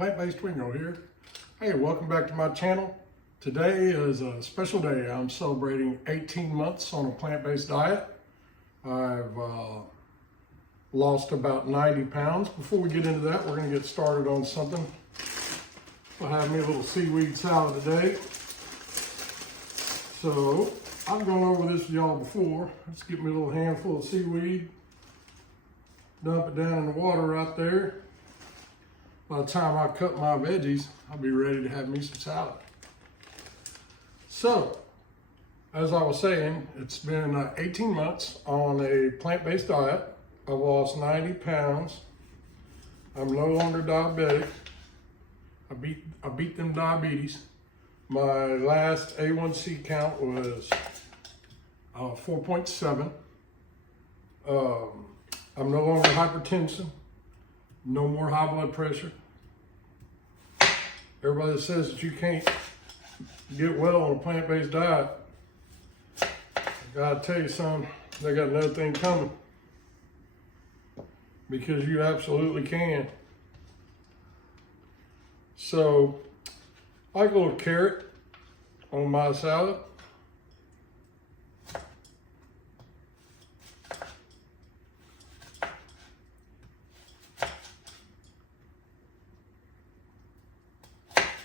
Plant-based Wingo here. Hey, welcome back to my channel. Today is a special day. I'm celebrating 18 months on a plant-based diet. I've lost about 90 pounds. Before we get into that, we're going to get started on something. I'll have me a little seaweed salad today. So I've gone over this with y'all before. Let's get me a little handful of seaweed. Dump it down in the water right there. By the time I cut my veggies, I'll be ready to have me some salad. So, as I was saying, it's been 18 months on a plant-based diet. I've lost 90 pounds. I'm no longer diabetic. I beat them diabetes. My last A1C count was 4.7. I'm no longer hypertensive. No more high blood pressure. Everybody that says that you can't get well on a plant-based diet, I gotta tell you something, they got another thing coming. Because you absolutely can. So, I like a little carrot on my salad.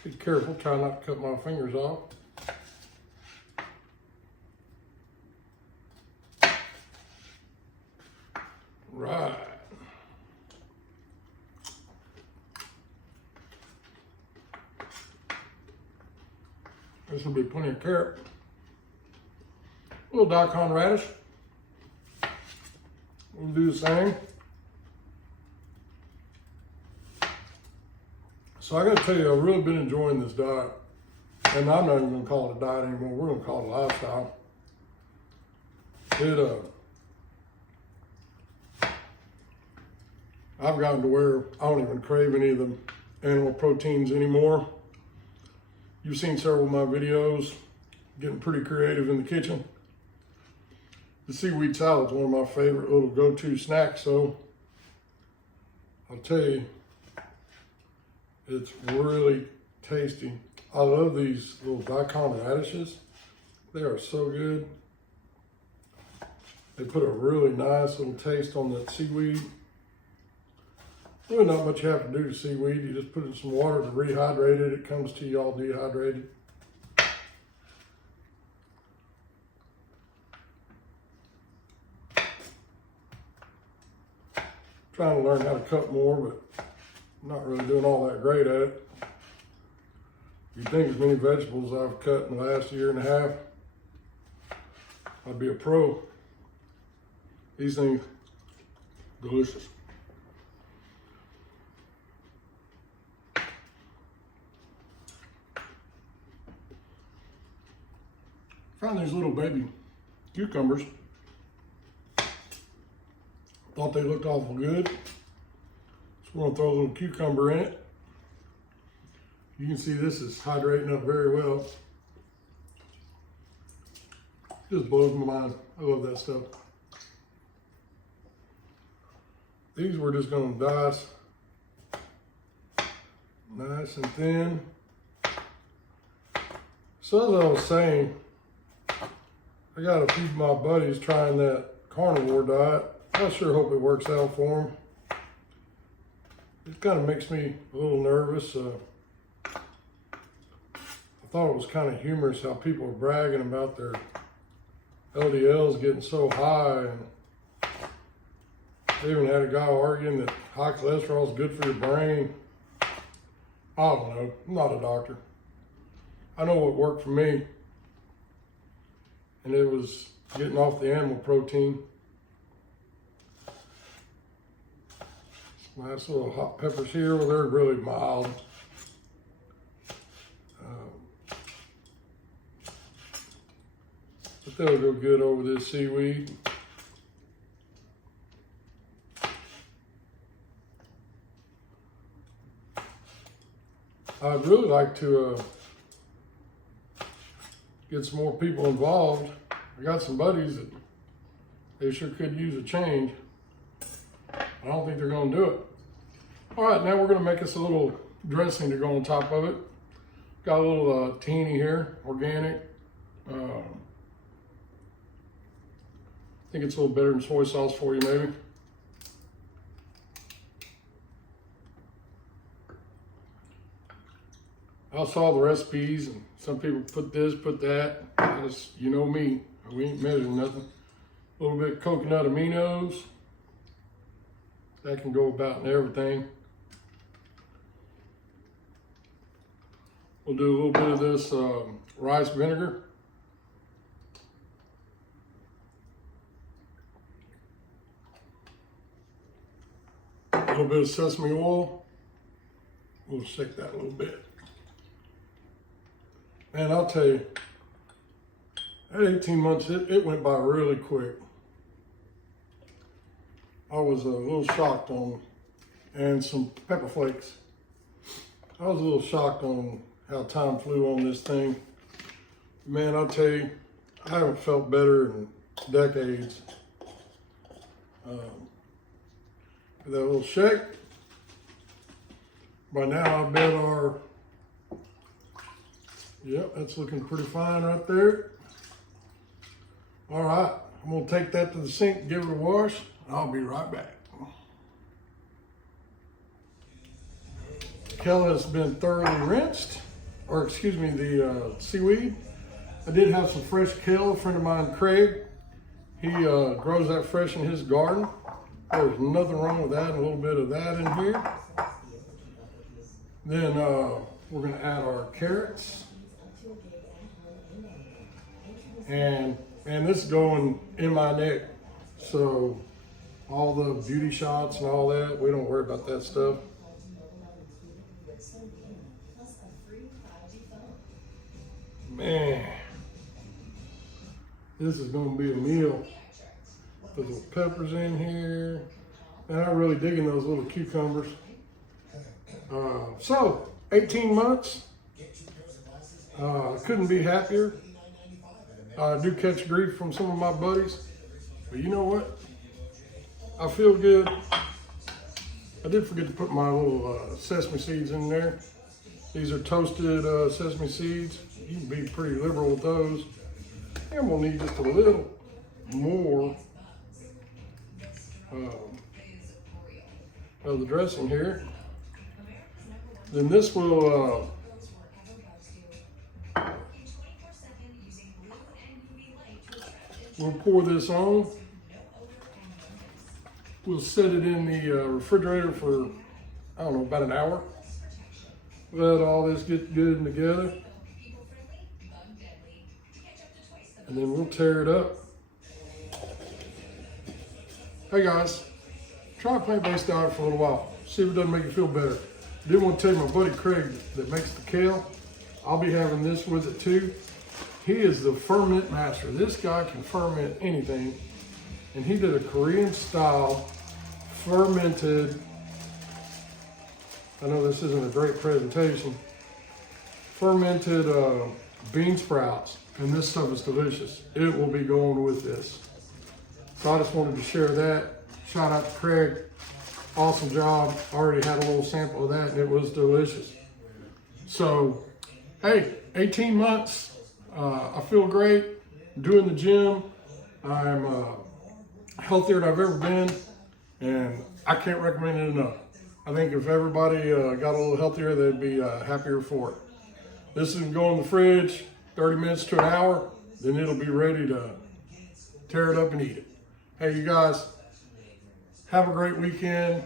Be careful, try not to cut my fingers off. Right. This will be plenty of carrot. A little daikon radish. We'll do the same. So I gotta tell you, I've really been enjoying this diet. And I'm not even gonna call it a diet anymore. We're gonna call it a lifestyle. I've gotten to where I don't even crave any of the animal proteins anymore. You've seen several of my videos, getting pretty creative in the kitchen. The seaweed salad is one of my favorite little go-to snacks, so I'll tell you, it's really tasty. I love these little daikon radishes. They are so good. They put a really nice little taste on that seaweed. Really not much you have to do to seaweed. You just put it in some water to rehydrate it. It comes to you all dehydrated. Trying to learn how to cut more, but not really doing all that great at it. You'd think as many vegetables I've cut in the last year and a half, I'd be a pro. These things, delicious. Found these little baby cucumbers. Thought they looked awful good. We're gonna throw a little cucumber in it. You can see this is hydrating up very well. Just blows my mind. I love that stuff. These we're just gonna dice nice and thin. So as I was saying, I got a few of my buddies trying that carnivore diet. I sure hope it works out for them. It kind of makes me a little nervous. I thought it was kind of humorous how people were bragging about their LDLs getting so high. And they even had a guy arguing that high cholesterol is good for your brain. I don't know. I'm not a doctor. I know what worked for me. And it was getting off the animal protein. Nice little hot peppers here. Well, they're really mild. But they'll go good over this seaweed. I'd really like to get some more people involved. I got some buddies that they sure could use a change. I don't think they're gonna do it. All right, now we're gonna make us a little dressing to go on top of it. Got a little tahini here, organic. I think it's a little better than soy sauce for you, maybe. I saw the recipes, and some people put this, put that. You know me, we ain't measuring nothing. A little bit of coconut aminos. That can go about in everything. We'll do a little bit of this rice vinegar. A little bit of sesame oil. We'll shake that a little bit. Man, I'll tell you, that 18 months, it went by really quick. I was a little shocked on, and some pepper flakes. I was a little shocked on how time flew on this thing. Man, I'll tell you, I haven't felt better in decades. With that little shake. By now I bet yep, that's looking pretty fine right there. All right, I'm gonna take that to the sink, give it a wash. I'll be right back. Kale has been thoroughly rinsed, or excuse me, the seaweed. I did have some fresh kale. A friend of mine, Craig, he grows that fresh in his garden. There's nothing wrong with that. A little bit of that in here. Then we're gonna add our carrots. And this is going in my neck. So all the beauty shots and all that, we don't worry about that stuff. Man, this is gonna be a meal. Put little peppers in here. And I'm really digging those little cucumbers. So, 18 months. Couldn't be happier. I do catch grief from some of my buddies. But you know what? I feel good. I did forget to put my little sesame seeds in there. These are toasted sesame seeds. You can be pretty liberal with those. And we'll need just a little more of the dressing here. Then this will we'll pour this on. We'll set it in the refrigerator for, I don't know, about an hour. Let all this get good and together. And then we'll tear it up. Hey guys, try a plant-based diet for a little while. See if it doesn't make you feel better. I did want to tell you, my buddy Craig that makes the kale, I'll be having this with it too. He is the ferment master. This guy can ferment anything. And he did a Korean style fermented, I know this isn't a great presentation, fermented bean sprouts. And this stuff is delicious. It will be going with this. So I just wanted to share that. Shout out to Craig. Awesome job. Already had a little sample of that and it was delicious. So, hey, 18 months. I feel great. Doing the gym. I'm healthier than I've ever been. And I can't recommend it enough. I think if everybody got a little healthier, they'd be happier for it. This is going to go in the fridge 30 minutes to an hour. Then it'll be ready to tear it up and eat it. Hey, you guys, have a great weekend.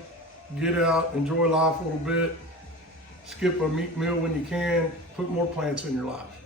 Get out, enjoy life a little bit. Skip a meat meal when you can. Put more plants in your life.